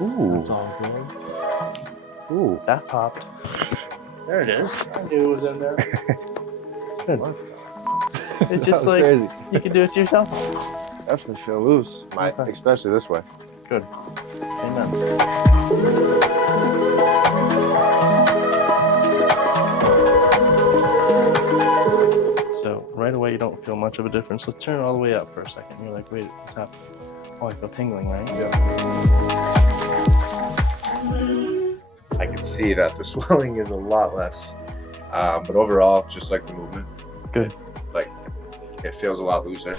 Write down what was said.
Ooh. That's all good. Ooh, that popped. There it is. I knew it was in there. Good. It's That just was like crazy. you can do it to yourself. Definitely feel loose. Okay. Especially this way. Good. Amen. So right away you don't feel much of a difference. Let's turn it all the way up for a second. You're like, wait, what's happening? Oh, I feel tingling, right? I can see that the swelling is a lot less, but overall, just like the movement, Good. like it feels a lot looser.